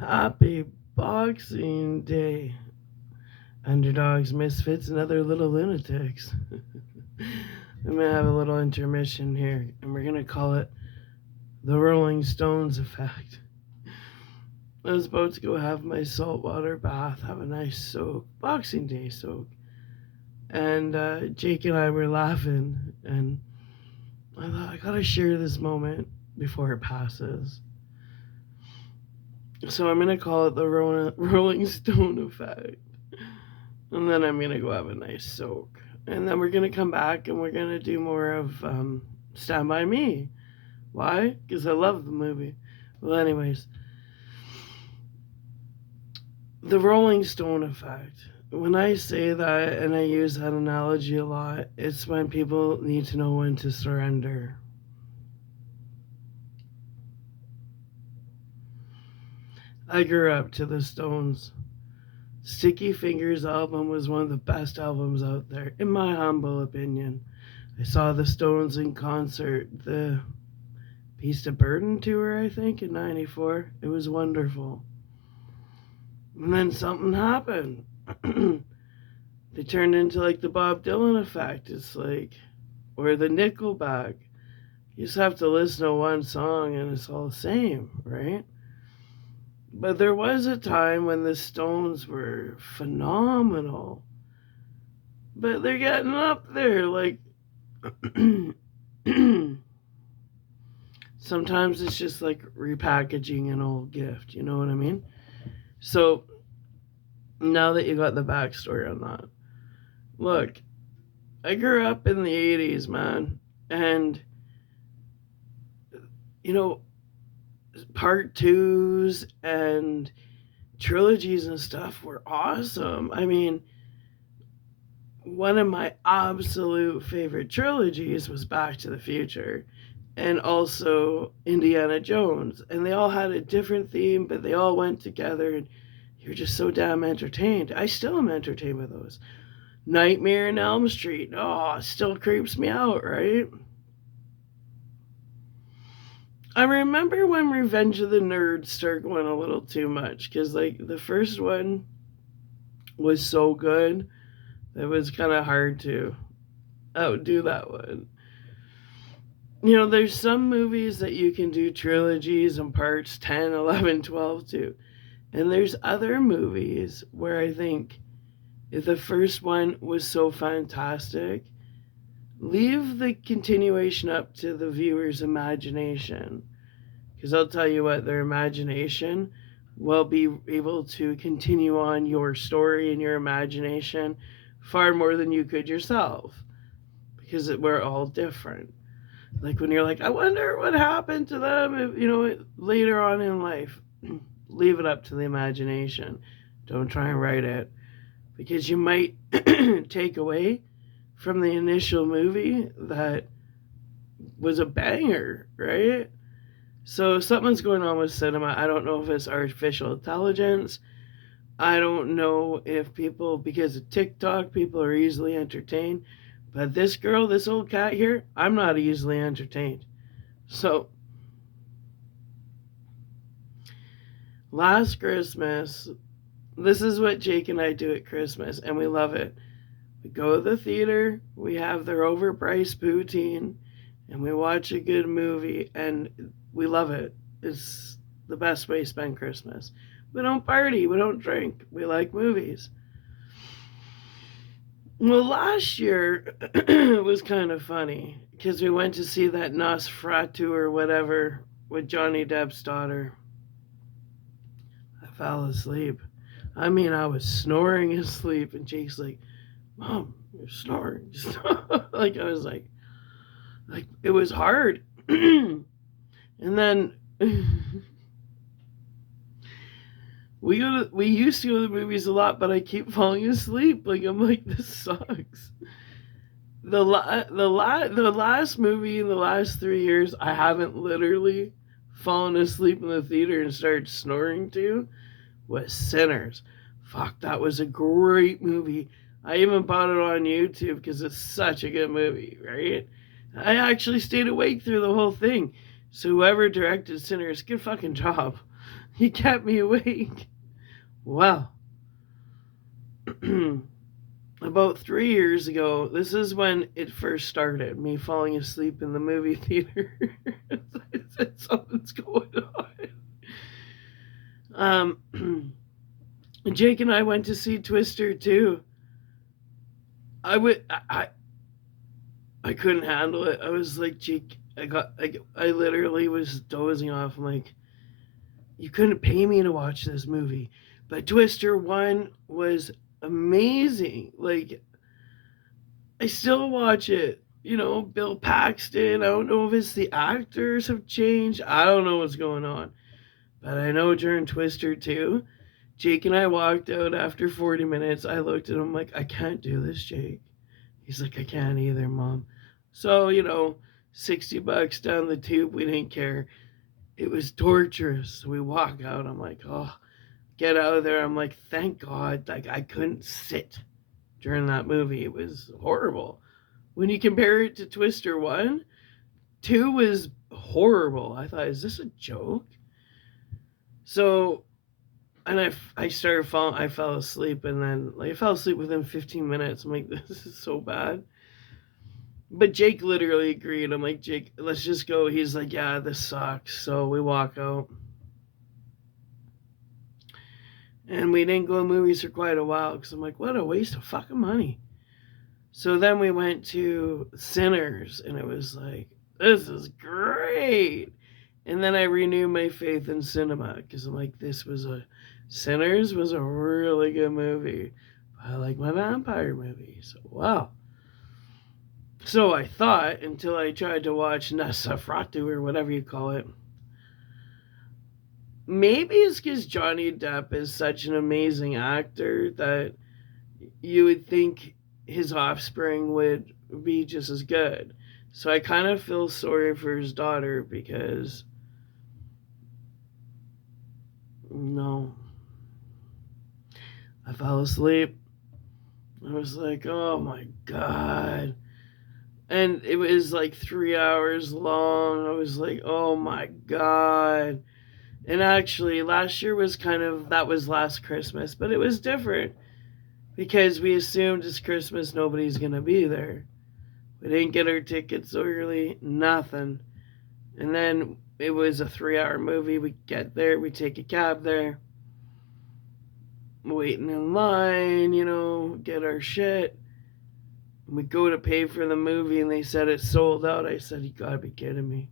Happy Boxing Day, underdogs, misfits, and other little lunatics. I'm gonna have a little intermission here, and we're gonna call it the Rolling Stones effect. I was about to go have my saltwater bath, have a nice soak, Boxing Day soak, and Jake and I were laughing, and I thought I gotta share this moment before it passes. So I'm gonna call it the Rolling Stone effect. And then I'm going to go have a nice soak. And then we're going to come back and we're going to do more of Stand By Me. Why? Because I love the movie. Well, anyways, the Rolling Stone effect. When I say that and I use that analogy a lot, it's when people need to know when to surrender. I grew up to the Stones. Sticky Fingers album was one of the best albums out there, in my humble opinion. I saw the Stones in concert, the Beast of Burden tour, I think, in '94. It was wonderful. And then something happened. They turned into like the Bob Dylan effect. It's like, or the Nickelback. You just have to listen to one song and it's all the same, right? But there was a time when the Stones were phenomenal. But they're getting up there. Like, sometimes it's just like repackaging an old gift. You know what I mean? So, now that you got the backstory on that, look, I grew up in the 80s, man. And, you know, part twos and trilogies and stuff were awesome. I mean, one of my absolute favorite trilogies was Back to the Future and also Indiana Jones. And they all had a different theme, but they all went together and you're just so damn entertained. I still am entertained with those. Nightmare on Elm Street. Oh, it still creeps me out, right? I remember when Revenge of the Nerds started going a little too much because, like, the first one was so good that it was kind of hard to outdo that one. You know, there's some movies that you can do trilogies and parts 10, 11, 12 to. And there's other movies where I think if the first one was so fantastic, leave the continuation up to the viewer's imagination. Because I'll tell you what, their imagination will be able to continue on your story and your imagination far more than you could yourself. Because we're all different. Like when you're like, I wonder what happened to them, if, you know, later on in life. Leave it up to the imagination. Don't try and write it. Because you might take away from the initial movie that was a banger, right? So something's going on with cinema. I don't know if it's artificial intelligence. I don't know if people, because of TikTok, people are easily entertained. But this girl, this old cat here, I'm not easily entertained. So, last Christmas, this is what Jake and I do at Christmas, and we love it. We go to the theater, we have their overpriced poutine, and we watch a good movie, and we love it. It's the best way to spend Christmas. We don't party, we don't drink, we like movies. Well, last year it was kind of funny because we went to see that Nosferatu or whatever with Johnny Depp's daughter. I fell asleep. I mean, I was snoring asleep, and Jake's like, "Mom, you're snoring." Like I was like it was hard. And then we used to go to the movies a lot, but I keep falling asleep. Like I'm like, this sucks. The last movie in the last 3 years I haven't literally fallen asleep in the theater and started snoring to was Sinners. Fuck, that was a great movie. I even bought it on YouTube because it's such a good movie, right? I actually stayed awake through the whole thing. So whoever directed Sinners, good fucking job. He kept me awake. Well, about 3 years ago, this is when it first started, me falling asleep in the movie theater. I said something's going on. Jake and I went to see Twister too. I would I couldn't handle it. I was like, Jake, I literally was dozing off. I'm like, you couldn't pay me to watch this movie. But Twister 1 was amazing. Like, I still watch it. You know, Bill Paxton. I don't know if it's the actors have changed. I don't know what's going on. But I know during Twister 2, Jake and I walked out after 40 minutes. I looked at him like, I can't do this, Jake. He's like, I can't either, Mom. So, $60 down the tube. We didn't care. It was torturous. We walk out. I'm like, oh, get out of there. I'm like, thank God. Like, I couldn't sit during that movie. It was horrible. When you compare it to Twister 1, 2 was horrible. I thought, is this a joke? So, and I started falling, I fell asleep, and then I fell asleep within 15 minutes. I'm like, this is so bad. But Jake literally agreed. I'm like, Jake, let's just go. He's like, yeah, this sucks. So we walk out. And we didn't go to movies for quite a while because I'm like, what a waste of fucking money. So then we went to Sinners, and it was like, this is great. And then I renewed my faith in cinema because I'm like, Sinners was a really good movie. I like my vampire movies. Wow. So I thought until I tried to watch Nosferatu or whatever you call it. Maybe it's because Johnny Depp is such an amazing actor that you would think his offspring would be just as good. So I kind of feel sorry for his daughter because no. I fell asleep. I was like, oh my God. And it was like 3 hours long. I was like, oh my God. And actually, last year was that was last Christmas, but it was different because we assumed it's Christmas, nobody's going to be there. We didn't get our tickets early, nothing. And then it was a 3-hour movie. We get there, we take a cab there, waiting in line, get our shit. We go to pay for the movie and they said it's sold out. I said, you gotta be kidding me.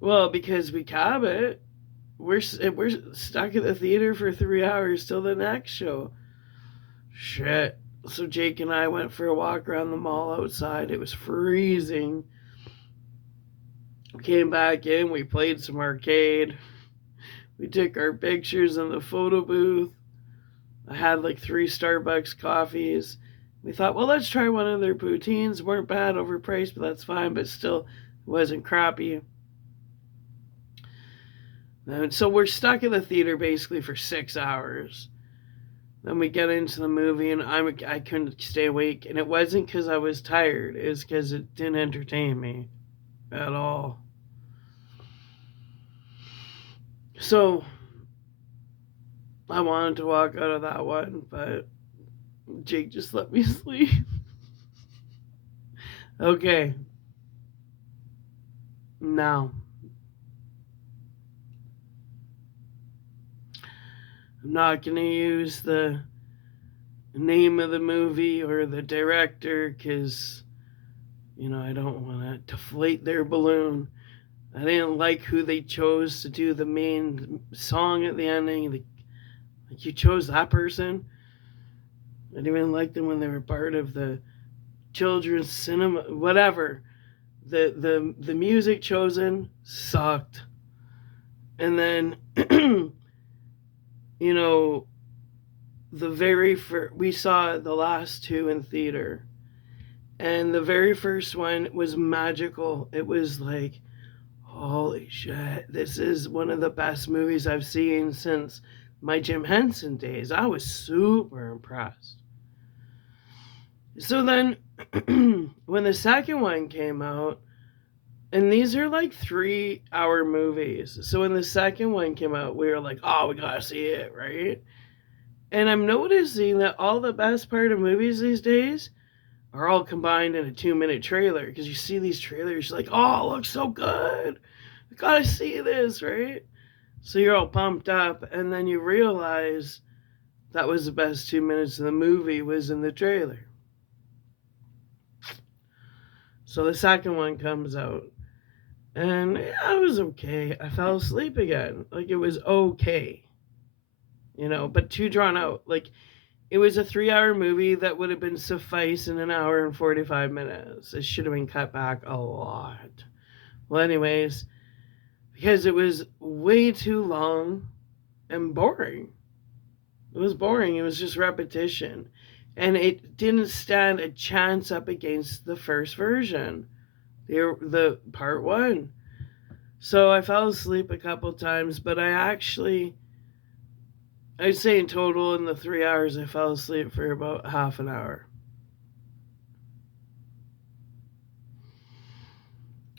Well, because we cab it, we're stuck at the theater for 3 hours till the next show. Shit. So Jake and I went for a walk around the mall outside. It was freezing. We came back in. We played some arcade. We took our pictures in the photo booth. I had like 3 Starbucks coffees. We thought, well, let's try one of their poutines. Weren't bad, overpriced, but that's fine. But still, it wasn't crappy. And so we're stuck in the theater basically for 6 hours. Then we get into the movie, and I couldn't stay awake. And it wasn't because I was tired. It was because it didn't entertain me at all. So I wanted to walk out of that one, but Jake just let me sleep. Okay. Now, I'm not going to use the name of the movie or the director because, I don't want to deflate their balloon. I didn't like who they chose to do the main song at the ending. Like, you chose that person? I didn't even like them when they were part of the children's cinema, whatever. The music chosen sucked. And then, we saw the last 2 in theater. And the very first one was magical. It was like, holy shit, this is one of the best movies I've seen since my Jim Henson days. I was super impressed. So then, when the second one came out, And these are like 3 hour movies. So when the second one came out, we were like, oh, we gotta see it, right? And I'm noticing that all the best part of movies these days are all combined in a 2 minute trailer. Because you see these trailers, you're like, oh, it looks so good. I gotta see this, right? So you're all pumped up, and then you realize that was the best 2 minutes of the movie was in the trailer. So the second one comes out, and yeah, it was okay. I fell asleep again. Like, it was okay, but too drawn out. Like, it was a 3 hour movie that would have been suffice in an hour and 45 minutes. It should have been cut back a lot. Well, anyways, because it was way too long and boring. It was boring. It was just repetition. And it didn't stand a chance up against the first version, the part one. So I fell asleep a couple times, but I'd say in total in the 3 hours, I fell asleep for about half an hour.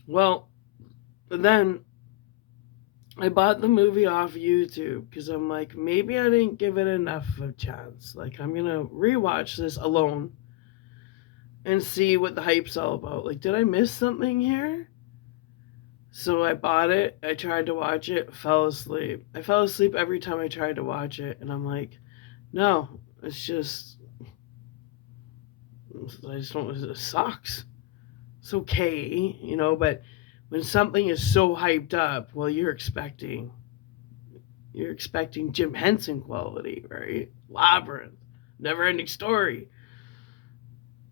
Well, then I bought the movie off YouTube because I'm like, maybe I didn't give it enough of a chance. Like, I'm going to rewatch this alone and see what the hype's all about. Like, did I miss something here? So I bought it, I tried to watch it, fell asleep. I fell asleep every time I tried to watch it, and I'm like, no, it's just, I just don't, it sucks. It's okay, but when something is so hyped up, well, you're expecting Jim Henson quality, right? Labyrinth, Never Ending Story,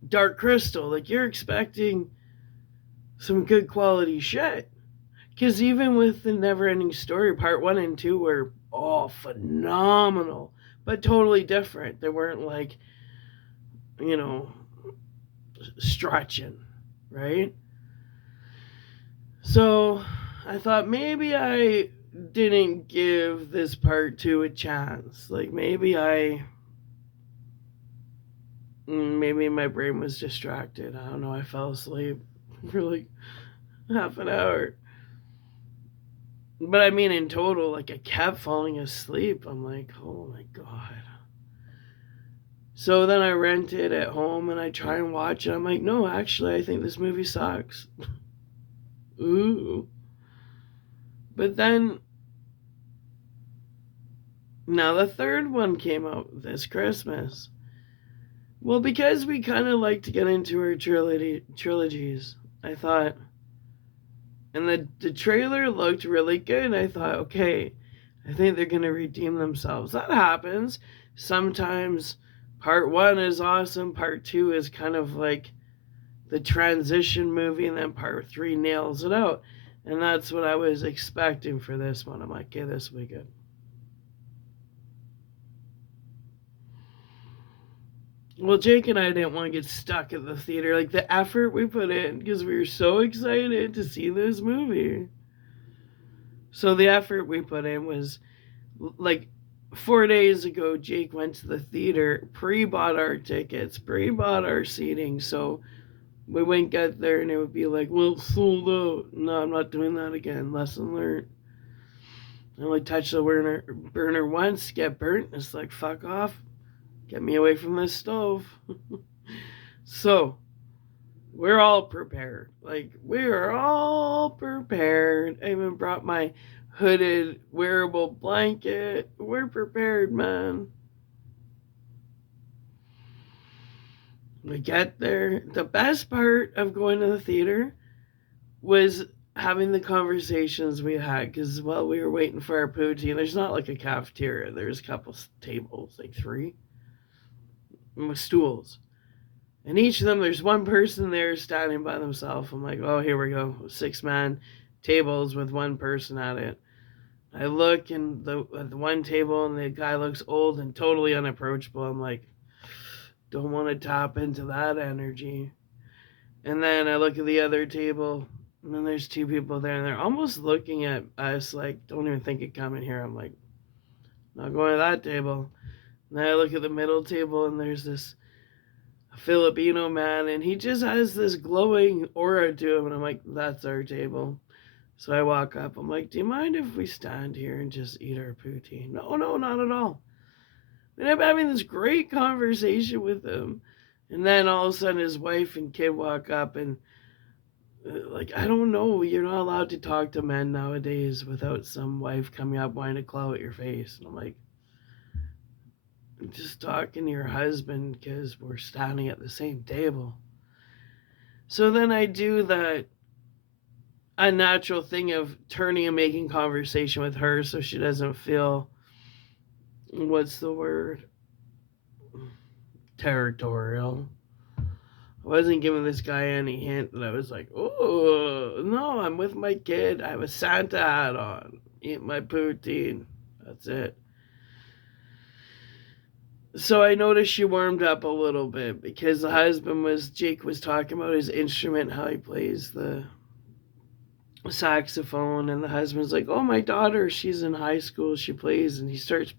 Dark Crystal, like you're expecting some good quality shit. Because even with the Never Ending Story, part 1 and 2 were all phenomenal, but totally different. They weren't like, you know, stretching, right? So I thought maybe I didn't give this part 2 a chance. Like maybe my brain was distracted. I don't know. I fell asleep for like half an hour. But I mean, in total, like I kept falling asleep. I'm like, oh my God. So then I rent it at home and I try and watch it. I'm like, no, actually, I think this movie sucks. Ooh. But then, now the third one came out this Christmas. Well, because we kind of like to get into our trilogies, I thought, and the trailer looked really good. And I thought, okay, I think they're going to redeem themselves. That happens. Sometimes part 1 is awesome, part 2 is kind of like the transition movie, and then part 3 nails it out. And that's what I was expecting for this one. I'm like, okay, this will be good. Well, Jake and I didn't want to get stuck at the theater. Like, the effort we put in, because we were so excited to see this movie. So the effort we put in was, like, 4 days ago, Jake went to the theater, pre-bought our tickets, pre-bought our seating, so we wouldn't get there and it would be like, well, sold out. No, I'm not doing that again. Lesson learned. I only touch the burner once, get burnt. It's like, fuck off. Get me away from this stove. So, we're all prepared. Like, we are all prepared. I even brought my hooded wearable blanket. We're prepared, man. We get there. The best part of going to the theater was having the conversations we had, because while we were waiting for our poutine, there's not like a cafeteria. There's a couple tables, like 3, with stools. And each of them, there's one person there standing by themselves. I'm like, oh, here we go. 6-man tables with one person at it. I look at the one table, and the guy looks old and totally unapproachable. I'm like, don't want to tap into that energy. And then I look at the other table, and then there's 2 people there, and they're almost looking at us like, don't even think of coming here. I'm like, not going to that table. And then I look at the middle table, and there's this Filipino man, and he just has this glowing aura to him. And I'm like, that's our table. So I walk up. I'm like, do you mind if we stand here and just eat our poutine? No, no, not at all. And I'm having this great conversation with him. And then all of a sudden his wife and kid walk up and like, I don't know, you're not allowed to talk to men nowadays without some wife coming up wanting to claw at your face. And I'm like, I'm just talking to your husband because we're standing at the same table. So then I do that unnatural thing of turning and making conversation with her so she doesn't feel, what's the word? Territorial. I wasn't giving this guy any hint that I was like, oh, no, I'm with my kid. I have a Santa hat on. Eat my poutine. That's it. So I noticed she warmed up a little bit because Jake was talking about his instrument, how he plays the saxophone, and the husband's like, oh, my daughter, she's in high school, she plays, and he starts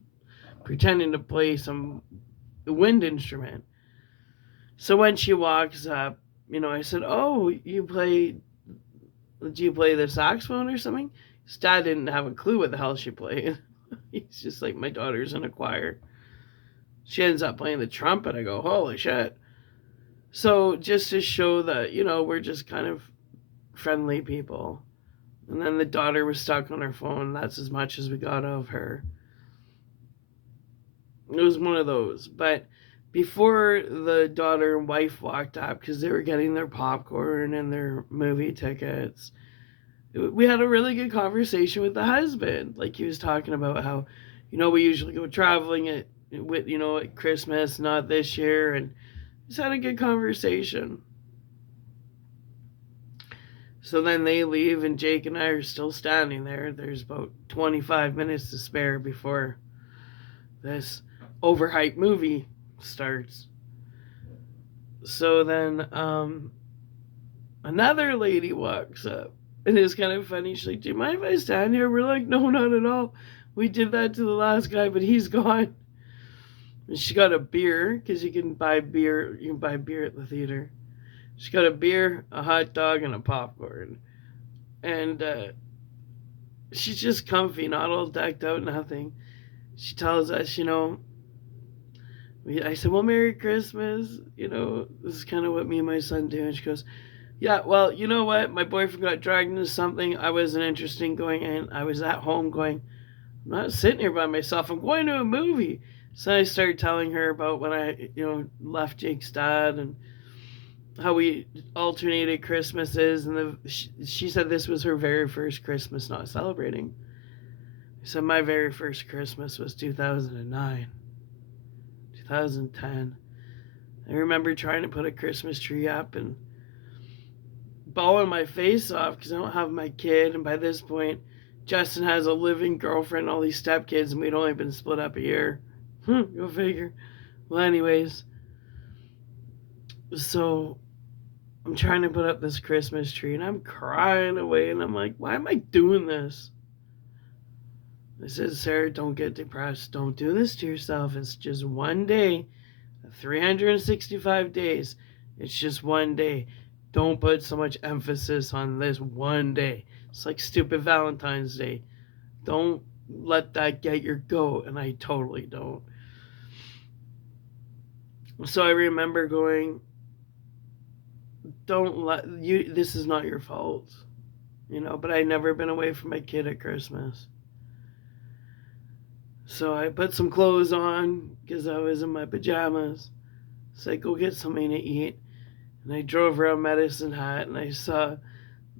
pretending to play some wind instrument. So when she walks up, I said, oh, do you play the saxophone or something? His dad didn't have a clue what the hell she played. He's just like, my daughter's in a choir. She ends up playing the trumpet. I go, holy shit. So just to show that, we're just kind of friendly people. And then the daughter was stuck on her phone. That's as much as we got out of her. It was one of those. But before the daughter and wife walked up, because they were getting their popcorn and their movie tickets, we had a really good conversation with the husband. Like, he was talking about how, we usually go traveling at Christmas, not this year, and just had a good conversation. So then they leave, and Jake and I are still standing there. There's about 25 minutes to spare before this overhyped movie starts. So then another lady walks up, and it's kind of funny. She's like, do you mind if I stand here? We're like, no, not at all. We did that to the last guy, but he's gone. And she got a beer, because you can buy beer at the theater. She got a beer, a hot dog, and a popcorn. And she's just comfy, not all decked out, nothing. She tells us, I said, well, Merry Christmas. This is kind of what me and my son do. And she goes, yeah, well, you know what? My boyfriend got dragged into something. I wasn't interested in going in. I was at home going, I'm not sitting here by myself. I'm going to a movie. So I started telling her about when I, left Jake's dad and how we alternated Christmases. And she said this was her very first Christmas not celebrating. I said my very first Christmas was 2009. 2010. I remember trying to put a Christmas tree up and bawling my face off because I don't have my kid. And by this point, Justin has a living girlfriend, all these stepkids, and we'd only been split up a year. Go figure. Well, anyways, so I'm trying to put up this Christmas tree, and I'm crying away, and I'm like, why am I doing this? I said, Sarah, don't get depressed. Don't do this to yourself. It's just one day, 365 days. It's just one day. Don't put so much emphasis on this one day. It's like stupid Valentine's Day. Don't let that get your goat, and I totally don't. So I remember going, this is not your fault. But I'd never been away from my kid at Christmas. So I put some clothes on because I was in my pajamas. So I go get something to eat. And I drove around Medicine Hat, and I saw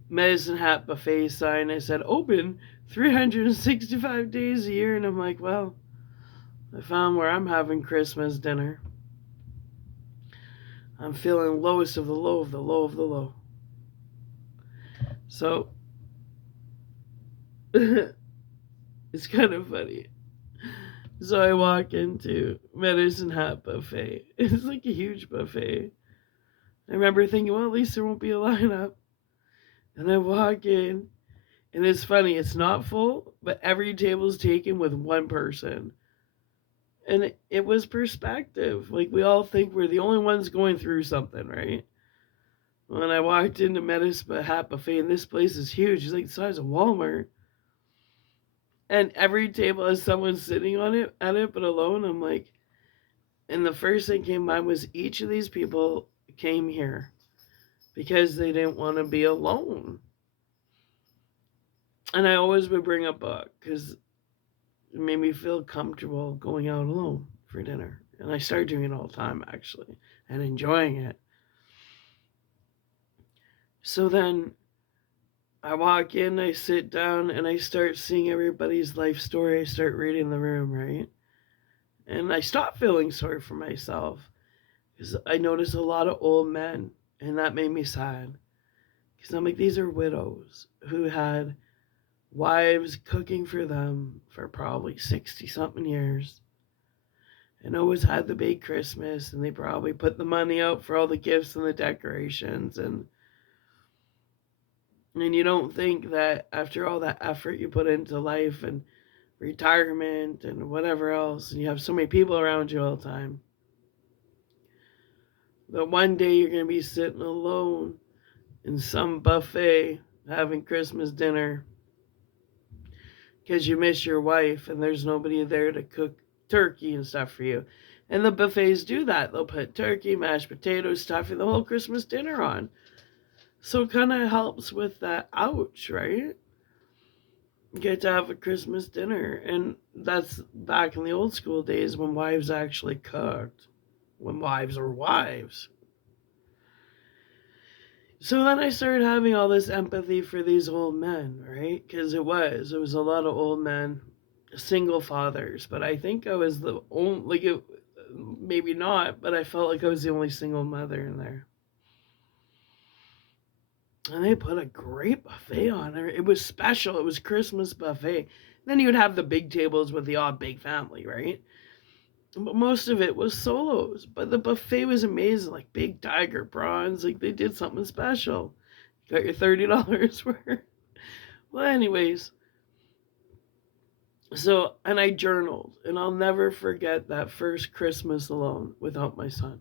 Medicine Hat buffet sign. I said, open 365 days a year. And I'm like, well, I found where I'm having Christmas dinner. I'm feeling lowest of the low of the low of the low. So it's kind of funny. So I walk into Medicine Hat buffet. It's like a huge buffet. I remember thinking, well, at least there won't be a lineup. And I walk in, and it's funny, it's not full, but every table is taken with one person. And it was perspective. Like, we all think we're the only ones going through something, right? When I walked into Metis Hat Buffet, and this place is huge, it's like the size of Walmart. And every table has someone sitting on it at it, but alone. I'm like, and the first thing came to mind was each of these people came here because they didn't want to be alone. And I always would bring a book because it made me feel comfortable going out alone for dinner. And I started doing it all the time, actually, and enjoying it. So then I walk in, I sit down, and I start seeing everybody's life story. I start reading the room, right? And I stop feeling sorry for myself because I notice a lot of old men, and that made me sad. Because I'm like, these are widows who had wives cooking for them for probably 60 something years and always had the big Christmas, and they probably put the money out for all the gifts and the decorations. And you don't think that after all that effort you put into life and retirement and whatever else, and you have so many people around you all the time, that one day you're going to be sitting alone in some buffet having Christmas dinner because you miss your wife and there's nobody there to cook turkey and stuff for you. And the buffets do that. They'll put turkey, mashed potatoes, stuffing, the whole Christmas dinner on. So it kind of helps with that ouch, right? You get to have a Christmas dinner. And that's back in the old school days when wives actually cooked. When wives were wives. So then I started having all this empathy for these old men, right? Because it was a lot of old men, single fathers. But I think I was the only, like, maybe not, but I felt like I was the only single mother in there. And they put a great buffet on there. It was special. It was Christmas buffet. Then you would have the big tables with the odd big family, right? But most of it was solos. But the buffet was amazing, like big tiger prawns. Like, they did something special. You got your $30 worth. Well, anyways. So, and I journaled. And I'll never forget that first Christmas alone without my son.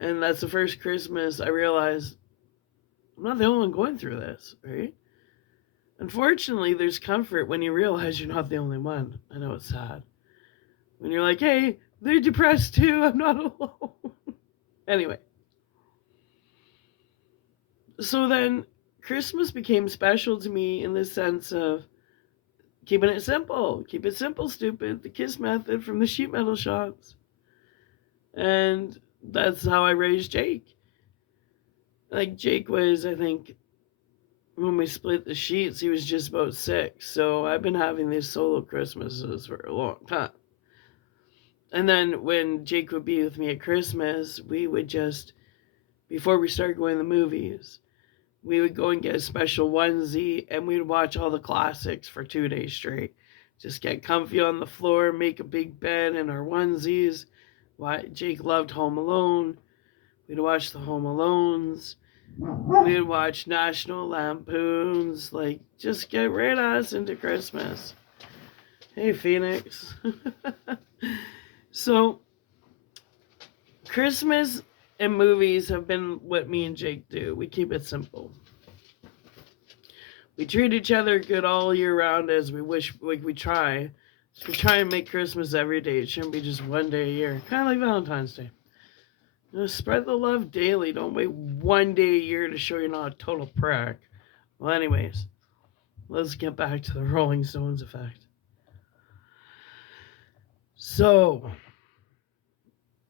And that's the first Christmas I realized I'm not the only one going through this, right? Unfortunately, there's comfort when you realize you're not the only one. I know it's sad. When you're like, hey, they're depressed too, I'm not alone. Anyway. So then Christmas became special to me in the sense of keeping it simple. Keep it simple, stupid. The KISS method from the sheet metal shops. And that's how I raised Jake. Like, Jake was, I think, when we split the sheets, he was just about 6. So I've been having these solo Christmases for a long time. And then when Jake would be with me at Christmas, we would just, before we started going to the movies, we would go and get a special onesie and we'd watch all the classics for 2 days straight. Just get comfy on the floor, make a big bed in our onesies. Jake loved Home Alone. We'd watch the Home Alones. We'd watch National Lampoons. Like, just get right us into Christmas. Hey, Phoenix. So, Christmas and movies have been what me and Jake do. We keep it simple. We treat each other good all year round as we wish, like we try. We try and make Christmas every day. It shouldn't be just one day a year. Kind of like Valentine's Day. Spread the love daily. Don't wait one day a year to show you're not a total prick. Well, anyways, let's get back to the Rolling Stones effect. So,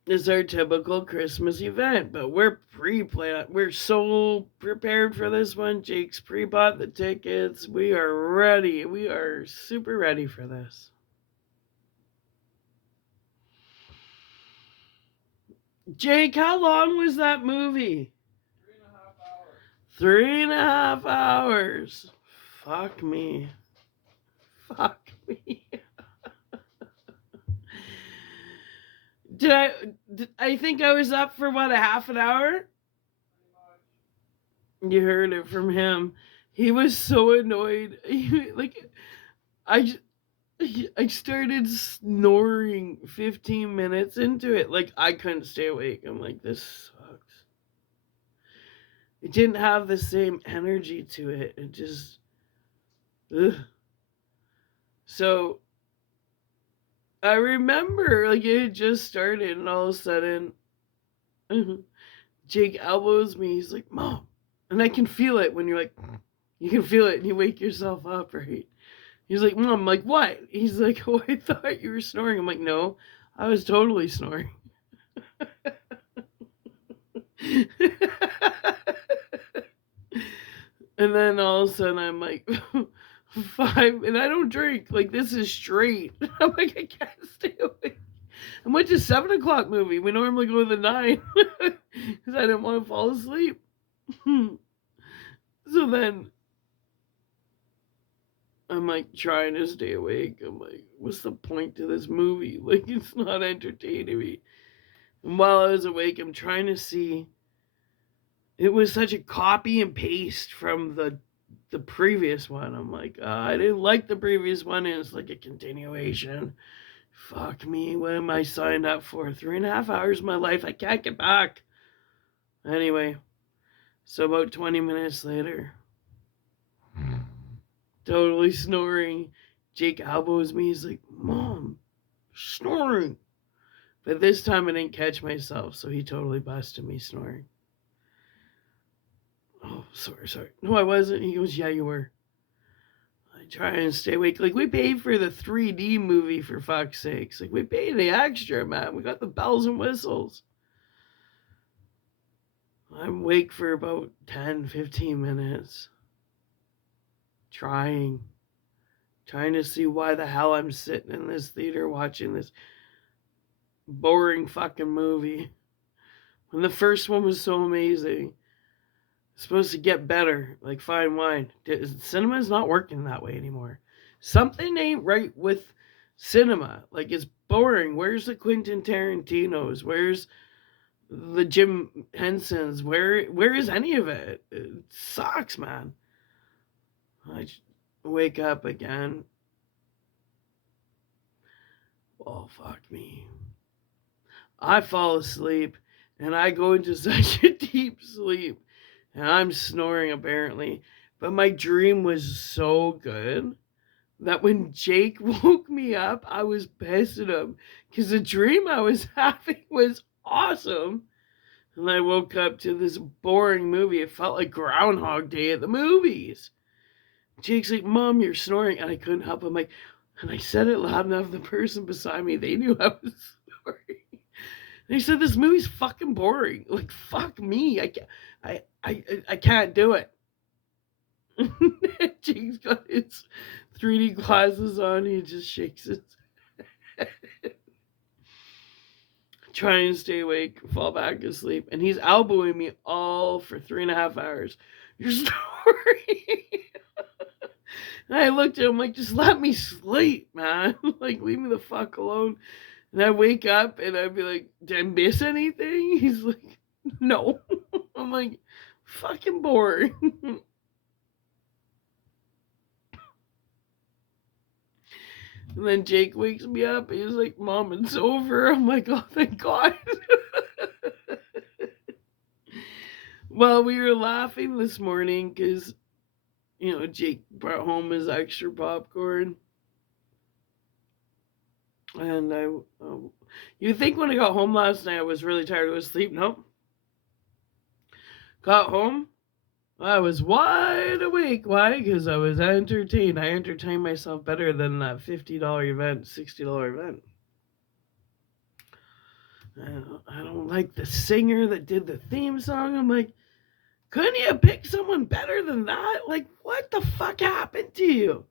it's our typical Christmas event, but we're pre-planned. We're so prepared for this one. Jake's pre-bought the tickets. We are ready. We are super ready for this. Jake, how long was that movie? 3.5 hours. 3.5 hours. Fuck me. Fuck me. I think I was up for what, a half an hour? You heard it from him. He was so annoyed. I started snoring 15 minutes into it. Like, I couldn't stay awake. I'm like, this sucks. It didn't have the same energy to it. It just, ugh. So I remember, like, it had just started, and all of a sudden, Jake elbows me. He's like, Mom. And I can feel it when you're like, you can feel it, and you wake yourself up, right? He's like, Mom, I'm like, what? He's like, oh, I thought you were snoring. I'm like, no, I was totally snoring. And then all of a sudden I'm like, 5, and I don't drink. Like, this is straight. I'm like, I can't stay awake. I went to 7 o'clock movie. We normally go to the 9 because I didn't want to fall asleep. So then I'm like trying to stay awake. I'm like, what's the point to this movie? Like, it's not entertaining me. And while I was awake, I'm trying to see. It was such a copy and paste from the previous one. I'm like, I didn't like the previous one, and it's like a continuation. Fuck me, what am I signed up for? 3.5 hours of my life, I can't get back. Anyway, so about 20 minutes later, totally snoring, Jake elbows me. He's like, Mom, snoring. But this time I didn't catch myself, so he totally busted me snoring. Oh, sorry. No, I wasn't. He goes, yeah, you were. I try and stay awake. Like, we paid for the 3D movie, for fuck's sakes. Like, we paid the extra, man. We got the bells and whistles. I'm awake for about 10, 15 minutes. Trying to see why the hell I'm sitting in this theater watching this boring fucking movie. When the first one was so amazing. It's supposed to get better, like fine wine. Cinema's not working that way anymore. Something ain't right with cinema. Like, it's boring. Where's the Quentin Tarantinos? Where's the Jim Hensons? Where is any of it? It sucks, man. I wake up again. Oh, fuck me. I fall asleep, and I go into such a deep sleep, and I'm snoring apparently. But my dream was so good that when Jake woke me up, I was pissed at him because the dream I was having was awesome. And I woke up to this boring movie. It felt like Groundhog Day at the movies. Jake's like, Mom, you're snoring. And I couldn't help him. Like, and I said it loud enough. The person beside me, they knew I was snoring. And he said, this movie's fucking boring. Like, fuck me. I can't do it. Jake's got his 3D glasses on. He just shakes his head. Trying to stay awake, fall back asleep. And he's elbowing me all for 3.5 hours. You're snoring. And I looked at him like, just let me sleep, man. Like, leave me the fuck alone. And I wake up and I'd be like, did I miss anything? He's like, no. I'm like, fucking boring. And then Jake wakes me up. He's like, Mom, it's over. I'm like, oh, thank God. Well, we were laughing this morning because, Jake brought home his extra popcorn. And you'd think when I got home last night I was really tired of sleep. Nope. Got home, I was wide awake. Why? Because I was entertained. I entertained myself better than that $50 event, $60 event. I don't like the singer that did the theme song. I'm like, couldn't you pick someone better than that? Like, what the fuck happened to you?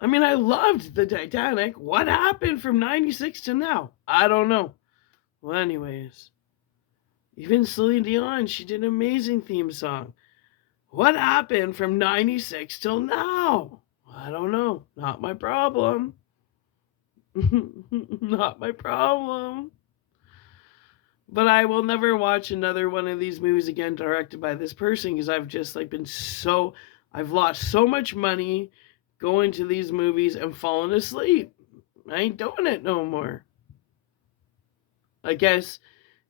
I mean, I loved the Titanic. What happened from 96 to now? I don't know. Well, anyways, even Celine Dion, she did an amazing theme song. What happened from 96 till now? I don't know. Not my problem. Not my problem. But I will never watch another one of these movies again directed by this person because I've just I've lost so much money going to these movies and falling asleep. I ain't doing it no more. I guess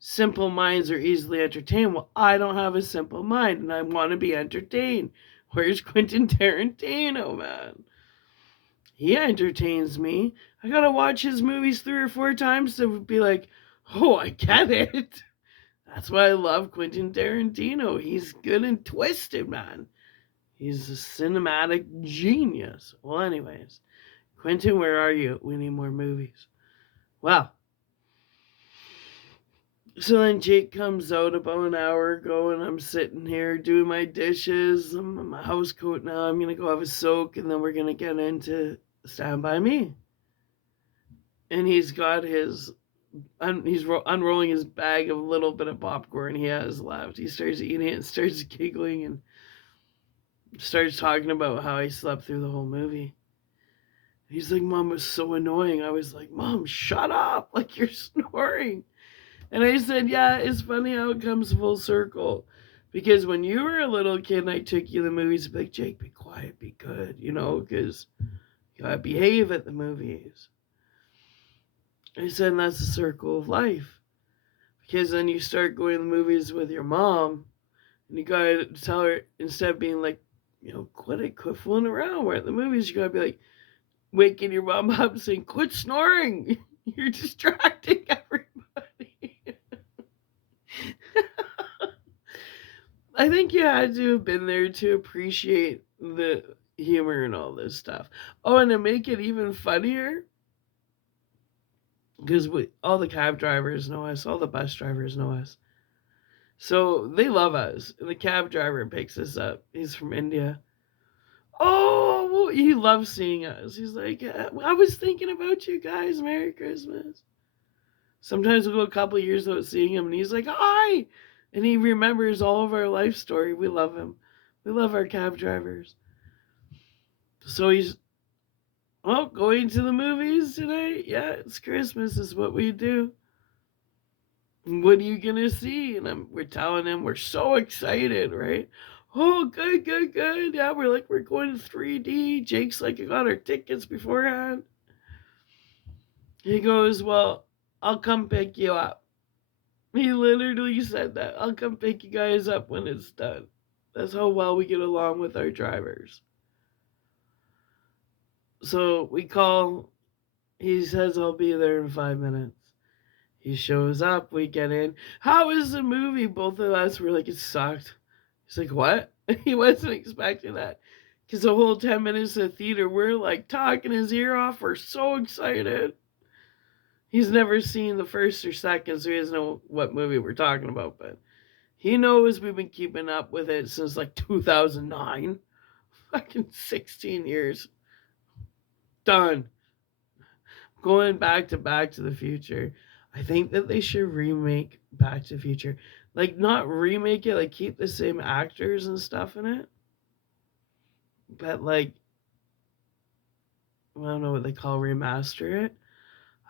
simple minds are easily entertained. Well, I don't have a simple mind and I want to be entertained. Where's Quentin Tarantino, man? He entertains me. I gotta watch his movies 3 or 4 times to be like, oh, I get it. That's why I love Quentin Tarantino. He's good and twisted, man. He's a cinematic genius. Well, anyways, Quentin, where are you? We need more movies. Well, so then Jake comes out about an hour ago, and I'm sitting here doing my dishes. I'm in my house coat now. I'm going to go have a soak, and then we're going to get into Stand By Me. And he's got his, he's unrolling his bag of little bit of popcorn he has left. He starts eating it and starts giggling and starts talking about how I slept through the whole movie. He's like, Mom was so annoying. I was like, Mom, shut up. Like, you're snoring. And I said, yeah, it's funny how it comes full circle. Because when you were a little kid and I took you to the movies, I'd be like, Jake, be quiet, be good, because you gotta behave at the movies. I said, and that's the circle of life. Because then you start going to the movies with your mom, and you gotta tell her, instead of being like, quit fooling around. We're at the movies, you gotta be like, waking your mom up saying, quit snoring. You're distracting everybody. I think you had to have been there to appreciate the humor and all this stuff. Oh, and to make it even funnier, because all the cab drivers know us, all the bus drivers know us. So they love us. And the cab driver picks us up. He's from India. Oh, well, he loves seeing us. He's like, I was thinking about you guys. Merry Christmas. Sometimes we'll go a couple of years without seeing him, and he's like, hi! And he remembers all of our life story. We love him. We love our cab drivers. So he's, going to the movies tonight? Yeah, it's Christmas is what we do. What are you going to see? And we're telling him we're so excited, right? Oh, good, good, good. Yeah, we're going to 3D. Jake's like, I got our tickets beforehand. He goes, well, I'll come pick you up. He literally said that. I'll come pick you guys up when it's done. That's how well we get along with our drivers. So we call. He says, I'll be there in 5 minutes. He shows up. We get in. How is the movie? Both of us were like, it sucked. He's like, what? He wasn't expecting that. Because the whole 10 minutes of the theater, we're like talking his ear off. We're so excited. He's never seen the first or second, so he doesn't know what movie we're talking about, but he knows we've been keeping up with it since like 2009. Fucking 16 years. Done. Going back to the Future. I think that they should remake Back to the Future. Like, not remake it, like keep the same actors and stuff in it. But like, I don't know what they call remaster it.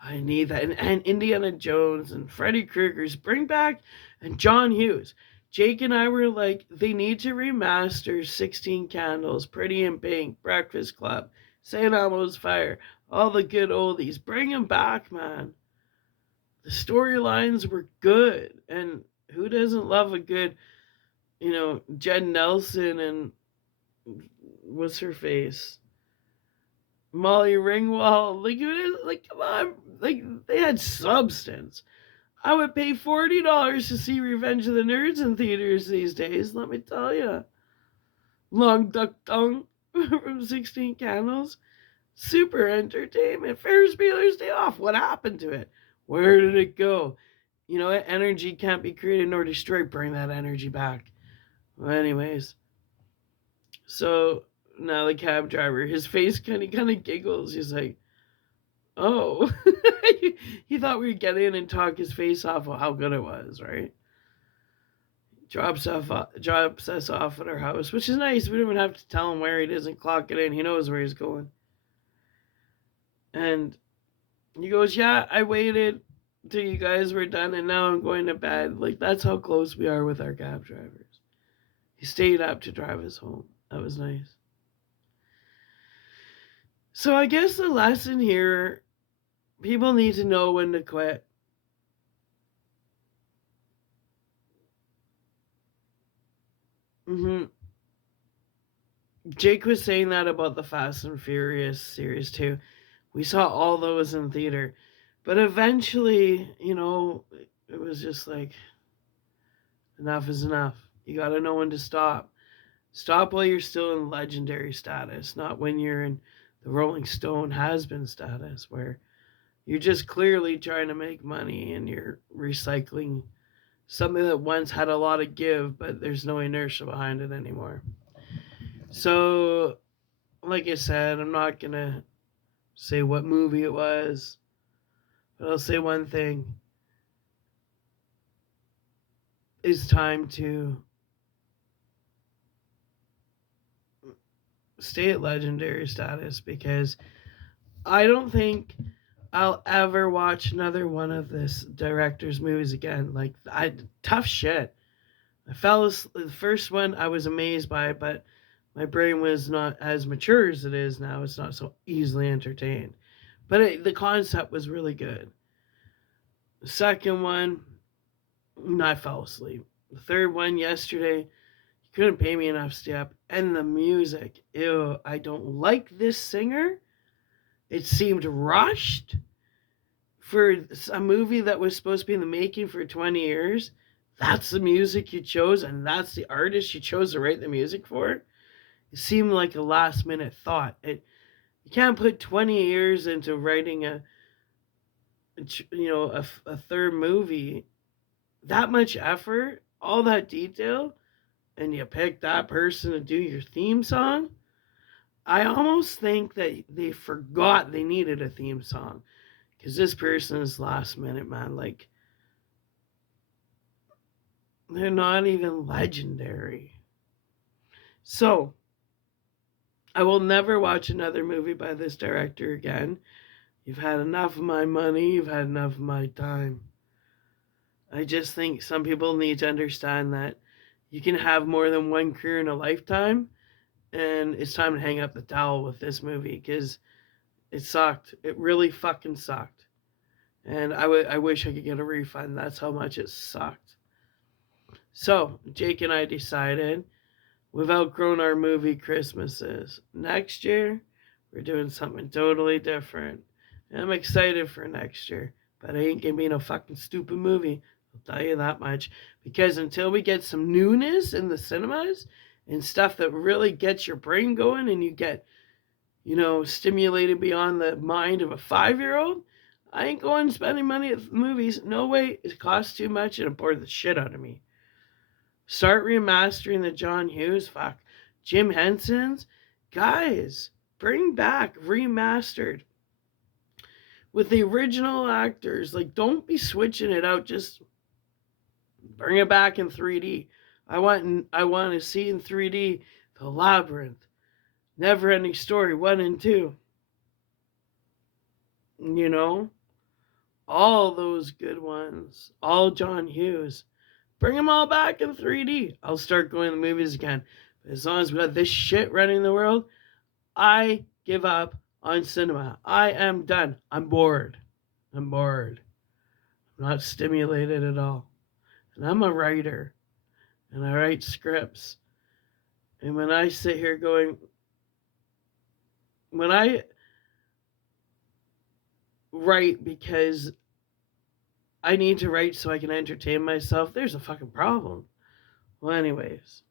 I need that. And Indiana Jones and Freddy Krueger's bring back, and John Hughes. Jake and I were like, they need to remaster 16 Candles, Pretty in Pink, Breakfast Club, St. Elmo's Fire, all the good oldies. Bring them back, man. The storylines were good. And who doesn't love a good, Jen Nelson and what's her face? Molly Ringwald, like, come on, like, they had substance. I would pay $40 to see Revenge of the Nerds in theaters these days, let me tell you. Long Duck Tongue from 16 Candles, super entertainment. Ferris Bueller's Day Off, what happened to it? Where did it go? You know what? Energy can't be created nor destroyed. Bring that energy back. Well, anyways, so now the cab driver, his face kind of giggles. He's like, oh. He thought we'd get in and talk his face off of how good it was, right? Drops us off at our house, which is nice. We don't even have to tell him where he is and clock it in. He knows where he's going. And he goes, yeah, I waited till you guys were done and now I'm going to bed. Like, that's how close we are with our cab drivers. He stayed up to drive us home. That was nice. So I guess the lesson here, people need to know when to quit. hmm Jake was saying that about the Fast and Furious series too. We saw all those in theater, but eventually, it was just like enough is enough. You got to know when to stop. Stop while you're still in legendary status, not when you're in the Rolling Stone has been status, where you're just clearly trying to make money and you're recycling something that once had a lot of give, but there's no inertia behind it anymore. So, like I said, I'm not going to say what movie it was, but I'll say one thing. It's time to stay at legendary status because I don't think I'll ever watch another one of this director's movies again. Like, tough shit. The first one I was amazed by it, but my brain was not as mature as it is now. It's not so easily entertained. But the concept was really good. The second one, I fell asleep. The third one yesterday, you couldn't pay me enough to stay up. And the music, ew, I don't like this singer. It seemed rushed for a movie that was supposed to be in the making for 20 years. That's the music you chose, and that's the artist you chose to write the music for. It seemed like a last minute thought. You can't put 20 years into writing a third movie, that much effort, all that detail, and you pick that person to do your theme song. I almost think that they forgot they needed a theme song because this person is last minute, man. Like, they're not even legendary. So, I will never watch another movie by this director again. You've had enough of my money, you've had enough of my time. I just think some people need to understand that you can have more than one career in a lifetime, and it's time to hang up the towel with this movie because it sucked. It really fucking sucked. And I wish I could get a refund. That's how much it sucked. So, Jake and I decided we've outgrown our movie Christmases. Next year, we're doing something totally different. And I'm excited for next year, but it ain't gonna be no fucking stupid movie. I'll tell you that much. Because until we get some newness in the cinemas and stuff that really gets your brain going and you get, stimulated beyond the mind of a 5-year-old, I ain't going spending money at movies. No way. It costs too much and it bored the shit out of me. Start remastering the John Hughes. Fuck. Jim Henson's. Guys, bring back remastered with the original actors. Like, don't be switching it out. Just bring it back in 3D. I want to see in 3D The Labyrinth, Never Ending Story 1 and 2. You know, all those good ones. All John Hughes. Bring them all back in 3D. I'll start going to the movies again. But as long as we got this shit running the world, I give up on cinema. I am done. I'm bored. I'm bored. I'm not stimulated at all. And I'm a writer. And I write scripts. And when I sit here when I write because I need to write so I can entertain myself, there's a fucking problem. Well, anyways,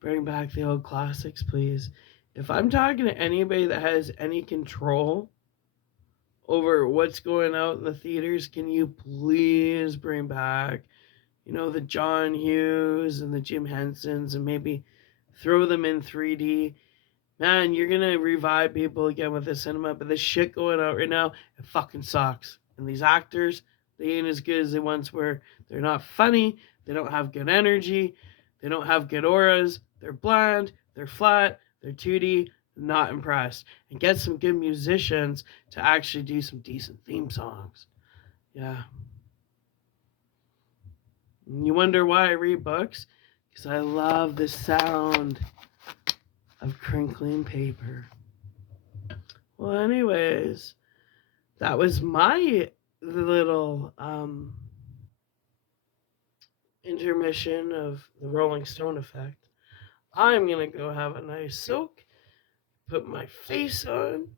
bring back the old classics, please. If I'm talking to anybody that has any control over what's going out in the theaters, can you please bring back, the John Hughes and the Jim Hensons and maybe throw them in 3D? Man, you're gonna revive people again with the cinema, but this shit going out right now, it fucking sucks. And these actors, they ain't as good as they once were. They're not funny, they don't have good energy, they don't have good auras, they're bland, they're flat, they're 2D, not impressed. And get some good musicians to actually do some decent theme songs. Yeah. And you wonder why I read books? Because I love the sound of crinkling paper. Well, anyways, that was my little intermission of the Rolling Stone effect. I'm gonna go have a nice soak, put my face on,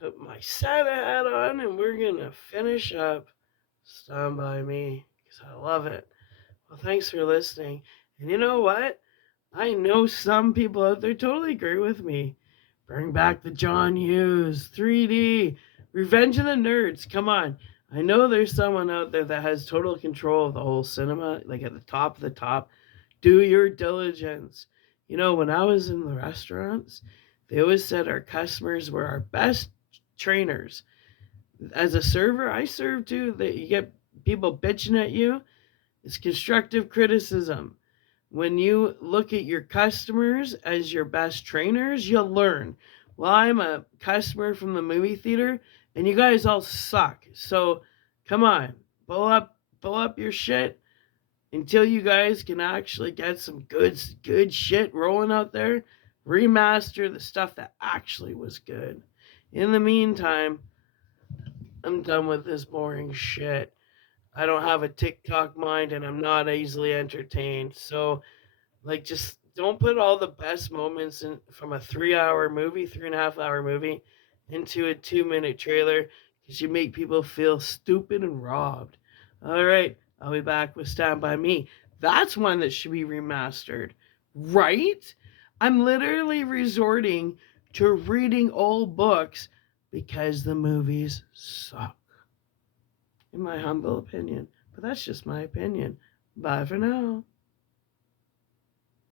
put my Santa hat on, and we're gonna finish up Stand By Me because I love it. Well, thanks for listening. And you know what? I know some people out there totally agree with me. Bring back the John Hughes 3D. Revenge of the Nerds. Come on. I know there's someone out there that has total control of the whole cinema, like at the top of the top. Do your diligence. You know, when I was in the restaurants, they always said our customers were our best trainers. As a server, I serve too. That you get people bitching at you. It's constructive criticism. When you look at your customers as your best trainers, you'll learn. Well, I'm a customer from the movie theater, and you guys all suck. So, come on, pull up your shit until you guys can actually get some good shit rolling out there. Remaster the stuff that actually was good. In the meantime, I'm done with this boring shit. I don't have a TikTok mind, and I'm not easily entertained. So like, just don't put all the best moments in from a 3 hour movie, 3.5 hour movie, into a 2 minute trailer because you make people feel stupid and robbed. All right, I'll be back with Stand By Me. That's one that should be remastered, right? I'm literally resorting to reading old books because the movies suck, in my humble opinion. But that's just my opinion. Bye for now.